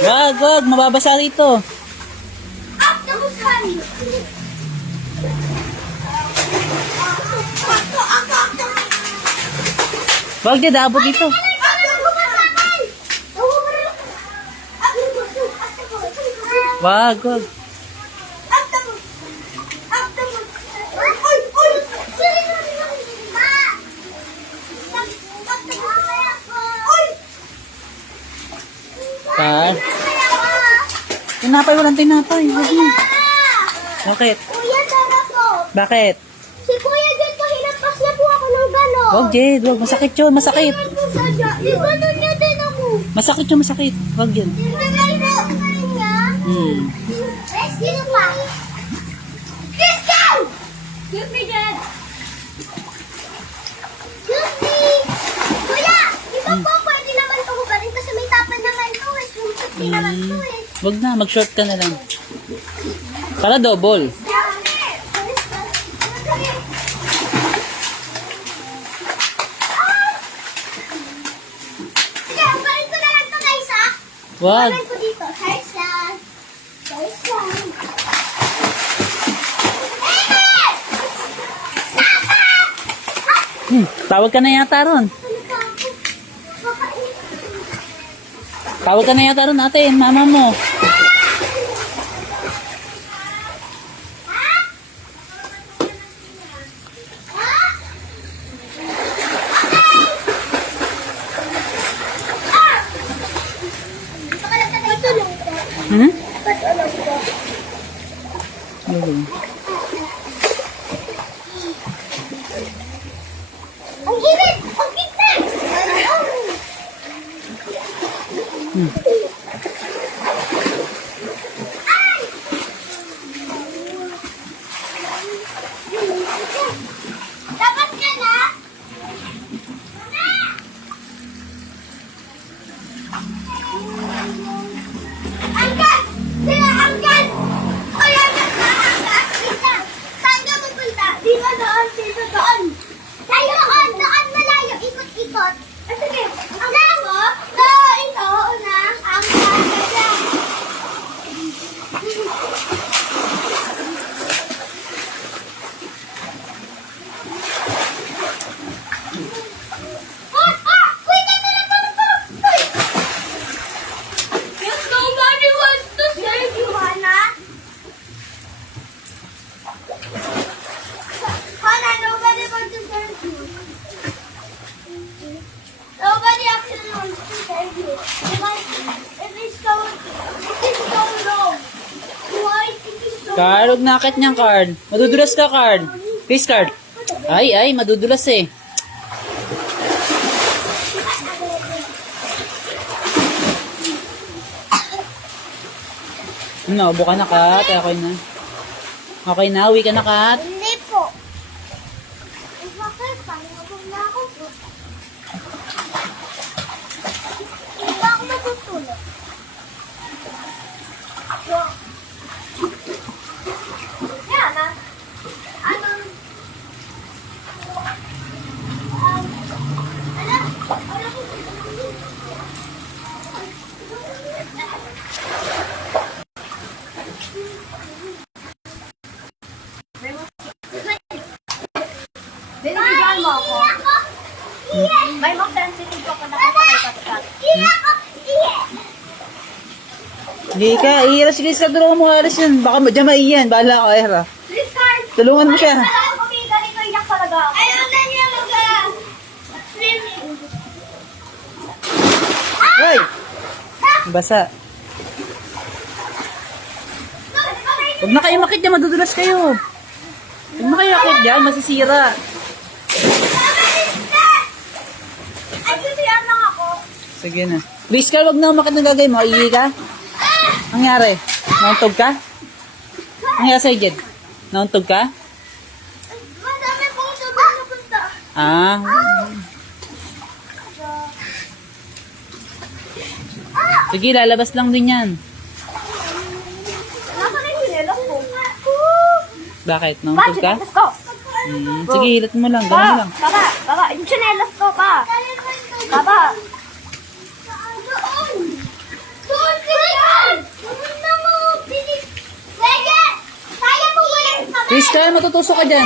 Wag, mababasa rito. Wag dyan, daabot dito. Wag. Saan? Tinapay, walang tinapay. Wag mo. Bakit? Kuya, tara po. Bakit? Si Kuya Jed po, hinagpas niya po ako ng gano'n. Wag, Jed. Wag, masakit yun, masakit. Di gano'n niya din ako. Masakit yun, masakit. Wag yun. Tinagay po. Niya. Sino pa? Crystal! Excuse me, Jed. Excuse me. Kuya, ito po, pwede naman ito hugarin kasi may tapan naman ito. Swimsuit naman ito eh. Wag na, mag-short ka na lang. Para double. Sige, hugarin ko na lang ito, guys, ha? Wag. Hugarin ko dito. Guys, lang. Guys, lang. Tawag ka na yata ron. Tawag ka na yata ron, ate. Mama mo. Hmm? Ang init! Ang kita! Dapat ka na? Angkat! Sila angkat! Ay, angkat na! Angkat! Kita! Saan ka pupunta? Dito doon! Dito doon! Ayun! Doon malayo! Ikot-ikot! Sige! Ang ako? Ito! Unang angkat! Kaya! Wait! Uy! If nobody wants to serve you, Hannah. Hannah, nobody wants to serve you. Nobody actually wants to serve you. Because it is so long. Why it is so Card, huwag nakit niyang card. Madudulas ka, card. Face card. Ay, madudulas eh. Ubo ka na, Kat. Okay na. Okay na, uwi ka na, Kat. Hindi po. Bakit? Pangabog na ako po. Hindi pa ako matutulog. Yan ah. Ano? Binibigyan mo ako. May mga sensitive ako na kapag-kapag. Hindi ka, iiras sige sa tulungan mo, aras yun. Baka dyan maiyan, bahala ka, Era. Please, Carl. Tulungan mo siya. Alam ko, may ganito iyak talaga. Ayaw na niya mag-swimming. Hoy! Basa. Huwag na kayo makit dyan, madudulas kayo. Huwag na kayo makit dyan, masisira. Ay, sisiyan lang ako. Sige na. Please, Carl, huwag na umakit ng gagay mo. Iihi ka? Nangyari? Nauntog ka? Nangyari sa'yo, Jed? Nauntog ka? Madami pong sobrang napunta. Ah. Sige, lalabas lang din yan. Nasa na yung hinelas ko. Bakit? Nauntog ka? Chinelas ko. Sige, hilat mo lang. Gano'n mo lang. Baba. Yung chinelas ko pa. Baba. Doon. Doon. Whisker, matutusok ka dyan.